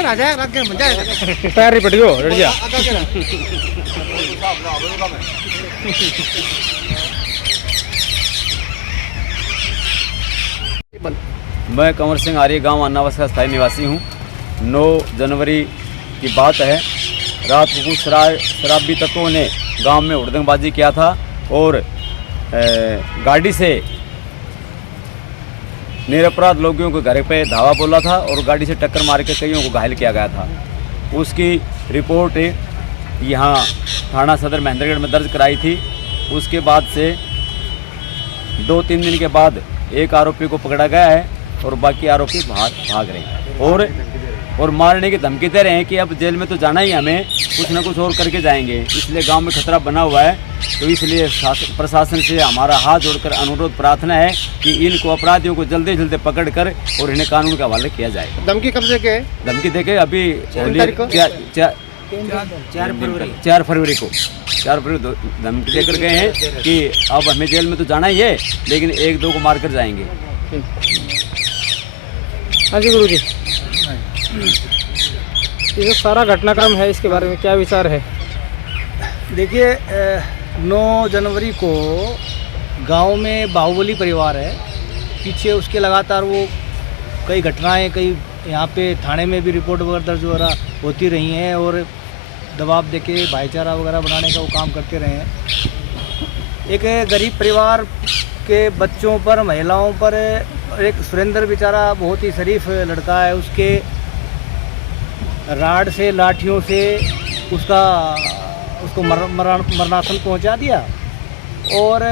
से आ जाए रात के बन जाएगा पैर रिपट गयो रेड जा मैं कंवर सिंह आर्य गांव अन्नावास का स्थायी निवासी हूं। 9 जनवरी की बात है। रात को कुछ शराबी तत्वों ने गांव में हुड़दंगबाजी किया था और गाड़ी से निरपराध लोगों के घर पे धावा बोला था और गाड़ी से टक्कर मार के कईयों को घायल किया गया था। उसकी रिपोर्ट यहाँ थाना सदर महेंद्रगढ़ में दर्ज कराई थी। उसके बाद से 2-3 दिन के बाद एक आरोपी को पकड़ा गया है और बाकी आरोपी भाग रहे हैं और मारने की धमकी दे रहे हैं कि अब जेल में तो जाना ही हमें, कुछ ना कुछ और करके जाएंगे। इसलिए गांव में खतरा बना हुआ है। तो इसलिए प्रशासन से हमारा हाथ जोड़कर अनुरोध प्रार्थना है कि इनको अपराधियों को जल्दी जल्दी पकड़कर और इन्हें कानून के हवाले किया जाए। धमकी कब से के है? धमकी देके अभी 4 फरवरी को धमकी देकर गए हैं कि अब हमें जेल में तो जाना ही है, लेकिन 1-2 को मारकर जाएंगे। हाँ जी गुरु जी, ये जो सारा घटनाक्रम है इसके बारे में क्या विचार है? देखिए 9 जनवरी को गांव में बाहुबली परिवार है, पीछे उसके लगातार वो कई घटनाएं, कई यहाँ पे थाने में भी रिपोर्ट वगैरह दर्ज वगैरह होती रही हैं और दबाव देके भाईचारा वगैरह बनाने का वो काम करते रहे हैं। एक गरीब परिवार के बच्चों पर, महिलाओं पर, एक सुरेंद्र बेचारा बहुत ही शरीफ लड़का है, उसके राड से, लाठियों से उसको मरणासन पहुंचा दिया और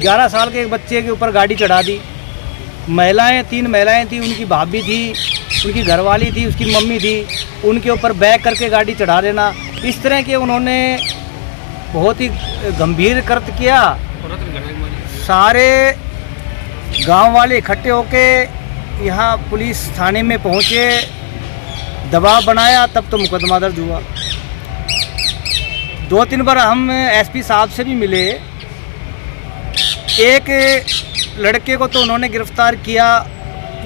11 साल के एक बच्चे के ऊपर गाड़ी चढ़ा दी। महिलाएं, 3 महिलाएं थी, उनकी भाभी थी, उनकी घरवाली थी, उसकी मम्मी थी, उनके ऊपर बैग करके गाड़ी चढ़ा देना, इस तरह के उन्होंने बहुत ही गंभीर कृत्य किया। सारे गांव वाले इकट्ठे होके यहाँ पुलिस थाने में पहुँचे, दबाव बनाया, तब तो मुकदमा दर्ज हुआ। 2-3 बार हम एसपी साहब से भी मिले। एक लड़के को तो उन्होंने गिरफ्तार किया,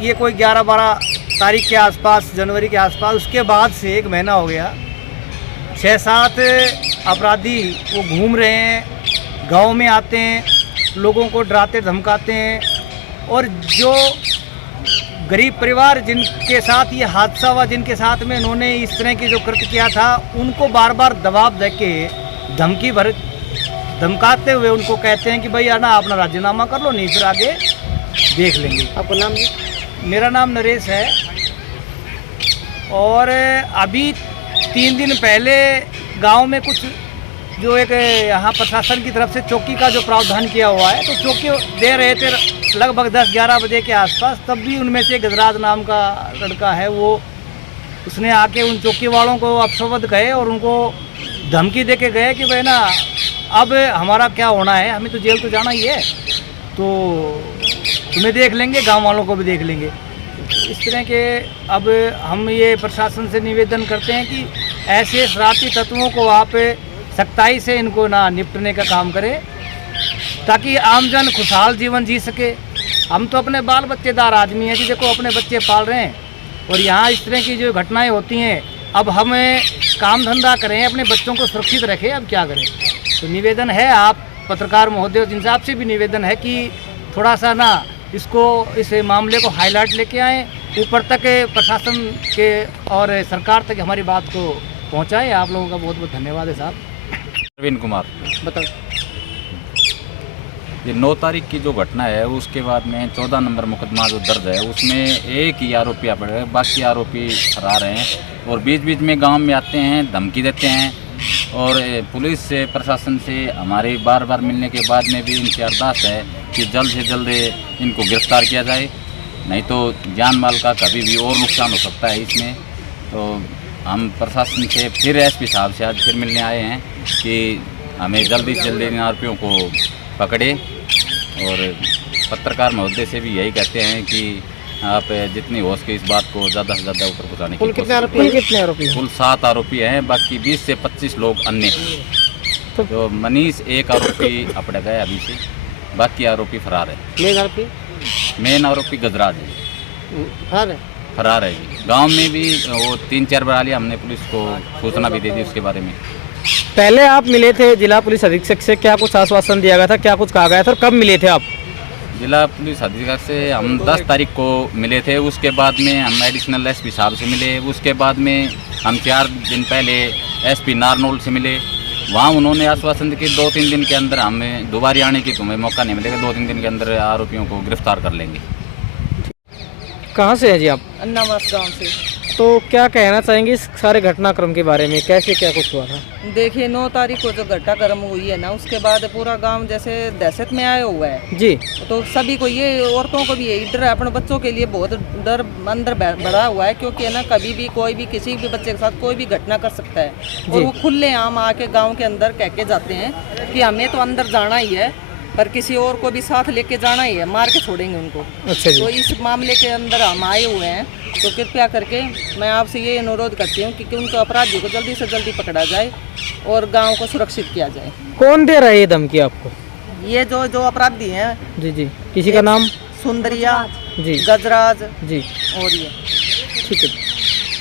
ये कोई 11-12 तारीख के आसपास, जनवरी के आसपास। उसके बाद से 1 महीना हो गया, 6-7 अपराधी वो घूम रहे हैं, गांव में आते हैं, लोगों को डराते धमकाते हैं और जो गरीब परिवार जिनके साथ ये हादसा हुआ, जिनके साथ में इन्होंने इस तरह की जो कृत्य किया था, उनको बार बार दबाव देके धमकाते हुए उनको कहते हैं कि भाई ना अपना राजीनामा कर लो, नहीं फिर आगे देख लेंगे। आपका नाम? मेरा नाम नरेश है। और अभी 3 दिन पहले गांव में कुछ जो एक यहाँ प्रशासन की तरफ से चौकी का जो प्रावधान किया हुआ है, तो चौकी दे रहे थे लगभग 10-11 बजे के आसपास। तब भी उनमें से गजराज नाम का लड़का है, वो उसने आके उन चौकी वालों को अपशब्द कहे और उनको धमकी दे के गए कि भाई ना अब हमारा क्या होना है, हमें तो जेल तो जाना ही है, तो तुम्हें देख लेंगे, गांव वालों को भी देख लेंगे। इस तरह के अब हम ये प्रशासन से निवेदन करते हैं कि ऐसे शरारती तत्वों को आप सख्ताई से इनको ना निपटने का काम करें, ताकि आमजन खुशहाल जीवन जी सके। हम तो अपने बाल बच्चेदार आदमी हैं जी, देखो अपने बच्चे पाल रहे हैं और यहाँ इस तरह की जो घटनाएं होती हैं, अब हमें काम धंधा करें, अपने बच्चों को सुरक्षित रखें, अब क्या करें। तो निवेदन है आप पत्रकार महोदय, जिनसे आपसे भी निवेदन है कि थोड़ा सा ना इस मामले को हाईलाइट लेके आएँ, ऊपर तक प्रशासन के और सरकार तक हमारी बात को पहुँचाएँ। आप लोगों का बहुत बहुत धन्यवाद है साहब। प्रवीण कुमार, बताओ। ये 9 तारीख की जो घटना है उसके बाद में 14 नंबर मुकदमा जो दर्ज है उसमें एक ही आरोपी पड़ गए, बाकी आरोपी फरार हैं और बीच बीच में गांव में आते हैं, धमकी देते हैं। और पुलिस से, प्रशासन से हमारे बार बार मिलने के बाद में भी इनसे अरदास है कि जल्द से जल्द इनको गिरफ्तार किया जाए, नहीं तो जान माल का कभी भी और नुकसान हो सकता है इसमें। तो हम प्रशासन से फिर एसपी साहब से आज फिर मिलने आए हैं कि हमें जल्दी से जल्दी इन आरोपियों को पकड़े और पत्रकार महोदय से भी यही कहते हैं कि आप जितनी हो सके इस बात को ज़्यादा से ज़्यादा ऊपर पहुँचाने की कितने आरोपी? कुल 7 आरोपी हैं, बाकी 20 से 25 लोग अन्य। तो मनीष एक आरोपी पकड़ा गया अभी से, बाकी आरोपी फरार है। मेन आरोपी? मेन आरोपी गजराज है। फरार है जी। गांव में भी वो 3-4 बार लिया, हमने पुलिस को सूचना भी दे दी उसके बारे में। पहले आप मिले थे जिला पुलिस अधीक्षक से, क्या कुछ आश्वासन दिया गया था, क्या कुछ कहा गया था और कब मिले थे आप? जिला पुलिस अधीक्षक से हम 10 तारीख को मिले थे। उसके बाद में हम एडिशनल एसपी साहब से मिले। उसके बाद में हम 4 दिन पहले एसपी नारनौल से मिले। वहाँ उन्होंने आश्वासन दिया कि 2-3 दिन के अंदर हमें दोबारा आने की तुम्हें मौका नहीं मिलेगा, 2-3 दिन के अंदर आरोपियों को गिरफ्तार कर लेंगे। कहाँ से हैं जी आप? अन्नावास गांव से। तो क्या कहना चाहेंगे इस सारे घटनाक्रम के बारे में, कैसे क्या कुछ हुआ था? देखिए 9 तारीख को जो घटनाक्रम हुई है ना, उसके बाद पूरा गांव जैसे दहशत में आया हुआ है जी। तो सभी को, ये औरतों को भी यही डर है, अपने बच्चों के लिए बहुत डर अंदर बढ़ा हुआ है, क्योंकि है ना कभी भी कोई भी किसी भी बच्चे के साथ कोई भी घटना कर सकता है। और वो खुले आम आके गाँव के अंदर कह के जाते हैं कि हमें तो अंदर जाना ही है, पर किसी और को भी साथ लेके जाना ही है, मार के छोड़ेंगे उनको। अच्छा जी। तो इस मामले के अंदर हम आए हुए हैं, तो कृपया करके मैं आपसे ये अनुरोध करती हूँ कि उनको अपराधियों को जल्दी से जल्दी पकड़ा जाए और गांव को सुरक्षित किया जाए। कौन दे रहा है ये धमकी आपको? ये जो अपराधी हैं जी जी, किसी का नाम? सुंदरिया जी, गजराज जी, और ये। ठीक है।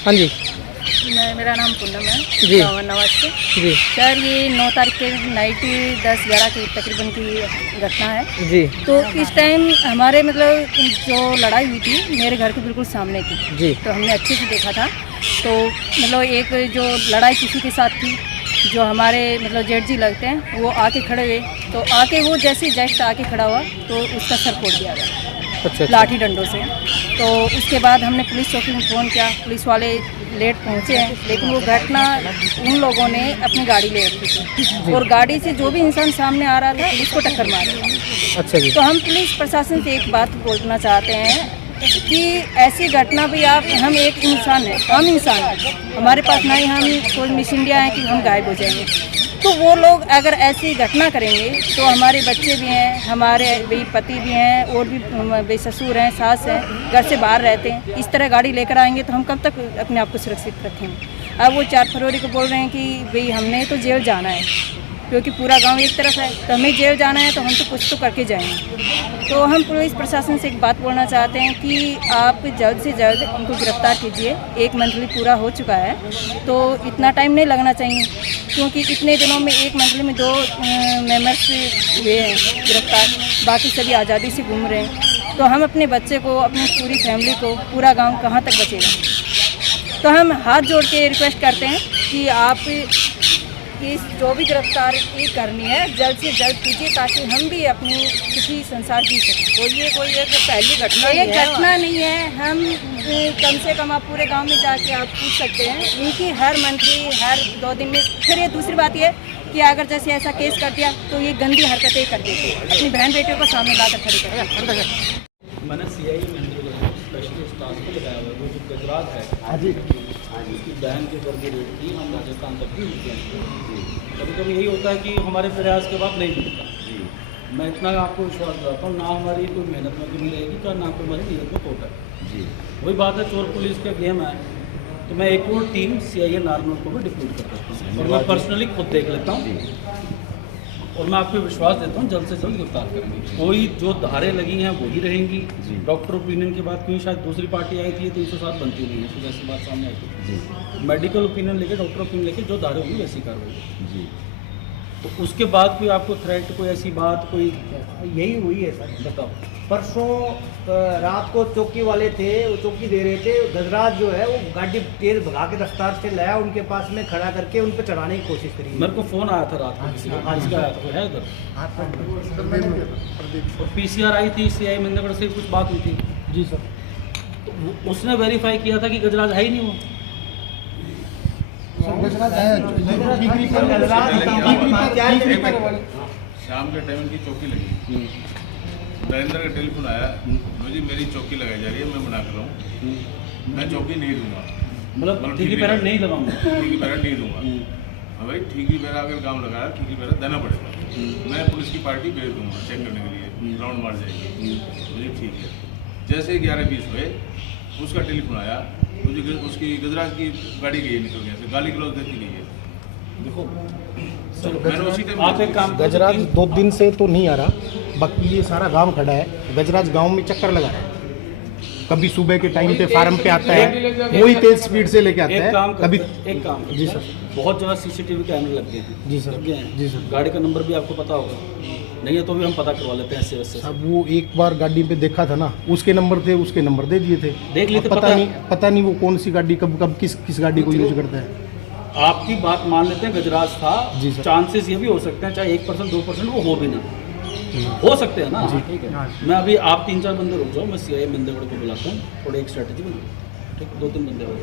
हाँ जी मेरा नाम पूनम है, जी। गाँव नवाज से। जी सर ये 9 तारीख के नाइट 10-11 की तकरीबन की घटना है। जी तो इस टाइम हमारे मतलब जो लड़ाई हुई थी मेरे घर के बिल्कुल सामने की, जी। तो हमने अच्छे से देखा था। तो मतलब एक जो लड़ाई किसी के साथ थी, जो हमारे मतलब जेठ जी लगते हैं, वो आके खड़े हुए, तो आके वो जैसे जस्ट आके खड़ा हुआ तो उसका सर फोड़ दिया गया अच्छा। लाठी डंडों से। तो उसके बाद हमने पुलिस चौकी में फ़ोन किया, पुलिस वाले लेट पहुंचे हैं, लेकिन वो घटना उन लोगों ने अपनी गाड़ी ले रखी थी और गाड़ी से जो भी इंसान सामने आ रहा था पुलिस को टक्कर मार रहा। अच्छा जी। तो हम पुलिस प्रशासन से एक बात बोलना चाहते हैं कि ऐसी घटना भी हम एक इंसान हैं, हम इंसान हैं, हमारे पास ना ही हम कोई मिस इंडिया है कि हम गायब हो जाएंगे। तो वो लोग अगर ऐसी घटना करेंगे तो हमारे बच्चे भी हैं, हमारे भी पति भी हैं, और भी ससुर हैं, सास हैं, घर से बाहर रहते हैं, इस तरह गाड़ी लेकर आएंगे तो हम कब तक अपने आप को सुरक्षित रखेंगे। अब वो 4 फरवरी को बोल रहे हैं कि भाई हमने तो जेल जाना है, क्योंकि पूरा गांव एक तरफ है, तो हमें जेल जाना है, तो हम तो कुछ तो करके जाएंगे। तो हम पुलिस प्रशासन से एक बात बोलना चाहते हैं कि आप जल्द से जल्द उनको गिरफ्तार कीजिए। 1 मंथली पूरा हो चुका है, तो इतना टाइम नहीं लगना चाहिए, क्योंकि इतने दिनों में 1 मंथली में 2 मेंबर्स हुए हैं गिरफ्तार, बाकी सभी आज़ादी से घूम रहे हैं। तो हम अपने बच्चे को, अपनी पूरी फैमिली को, पूरा गाँव कहाँ तक बचेगा। तो हम हाथ जोड़ के रिक्वेस्ट करते हैं कि आप इस जो भी गिरफ्तारी करनी है जल्द से जल्द कीजिए, ताकि हम भी अपनी सुखी संसार जी सकें। और ये कोई एक पहली घटना ये घटना नहीं है, हम कम से कम आप पूरे गांव में जाके आप पूछ सकते हैं, इनकी हर मंथली हर 2 दिन में। फिर ये दूसरी बात ये कि अगर जैसे ऐसा केस कर दिया तो ये गंदी हरकतें कर देते हैं, अपनी बहन बेटियों को सामने लाकर खड़ी करते हैं। मैंने CI महेंद्र स्पेशलिस्ट टास्क को लगाया हुआ है, वो जो गजराज है उसकी बहन के ऊपर भी रेट की, हम राजस्थान तक भी मिलते हैं। कभी कभी यही होता है कि हमारे प्रयास के बाद नहीं मिलता। मैं इतना आपको विश्वास दिलाता हूँ, ना हमारी कोई मेहनत में कमी रहेगी, तो ना कोई हमारी नीयत में खोट है। वही बात है, चोर पुलिस का गेम है, तो मैं एक और टीम CI नारनौल को भी डिप्यूट कर देता हूँ और मैं पर्सनली खुद देख लेता हूँ, और मैं आपको विश्वास देता हूँ जल्द से जल्द गिरफ्तार करेंगे। कोई जो धारें लगी हैं वही रहेंगी। डॉक्टर ओपिनियन के बाद क्योंकि शायद दूसरी पार्टी आई थी, 307 बनती नहीं है, तो जैसी बात सामने आई थी, मेडिकल ओपिनियन लेके, डॉक्टर ओपिनियन लेके जो धारें होगी वैसी कार्रवाई जी। तो उसके बाद कोई आपको थ्रेट, कोई ऐसी बात, कोई यही हुई है सर। बताओ। परसों रात को चौकी वाले थे, वो चौकी दे रहे थे, गजराज जो है वो गाड़ी तेज भगा के रफ्तार से लाया, उनके पास में खड़ा करके उन पर चढ़ाने की कोशिश करी। मेरे को फ़ोन आया था रात को, किसी का किसका आया था, कोई है उधर? और PCR आई थी, CI महेंद्रगढ़ से कुछ बात हुई थी जी सर। तो उसने वेरीफाई किया था कि गजराज है ही नहीं वो। शाम के टाइम की चौकी लगी, नरेंद्र का टेलीफोन आया, मुझे मेरी चौकी लगाई जा रही है, मैं मना कर रहा हूँ, मैं चौकी नहीं दूंगा, मतलब ठीक ही पैरा नहीं लगाऊंगा, ठीक ही पैरा नहीं दूंगा। हाँ भाई, ठीक ही पैरा अगर काम लगाया, ठीक ही पैरा देना पड़ेगा। मैं पुलिस की पार्टी भेज दूंगा चेक करने के लिए, राउंड मार जाएगी। मुझे ठीक है। जैसे 11:20 हुए, उसका टेलीफोन आया, मुझे उसकी गजराज की गाड़ी गई निकल गया, गाली गलौज देती गई है। देखो मैंने उसी टाइम आप एक काम, गजराज 2 दिन से तो नहीं आ रहा, बाकी ये सारा गांव खड़ा है, गजराज गांव में चक्कर लगा रहा है। कभी सुबह के टाइम पे फार्म पे आता है, वही तेज स्पीड से लेके आता एक है। काम कभी एक काम करते जी हैं। सर। बहुत जगह सीसीटीवी कैमरे लग गए हैं। जी सर। लग गए हैं। जी सर। गाड़ी का नंबर भी आपको पता होगा, नहीं है तो भी हम पता करवा लेते हैं ऐसे वैसे। अब वो एक बार गाड़ी पे देखा था ना, उसके नंबर थे, उसके नंबर दे दिए थे। देख लिए थे, पता नहीं वो कौन सी गाड़ी कब कब किस गाड़ी को यूज करता है। आपकी बात मान लेते हैं गजराज था। जी सर। चांसेस ये भी हो सकते हैं चाहे 1% 2% वो हो भी ना, हो सकते हैं ना। ठीक है, मैं अभी आप 3-4 बंदे रुक जाओ, मैं सीआई बंदे को बुलाता हूँ, थोड़ी एक स्ट्रेटेजी बना, ठीक, 2-3 बंदे और।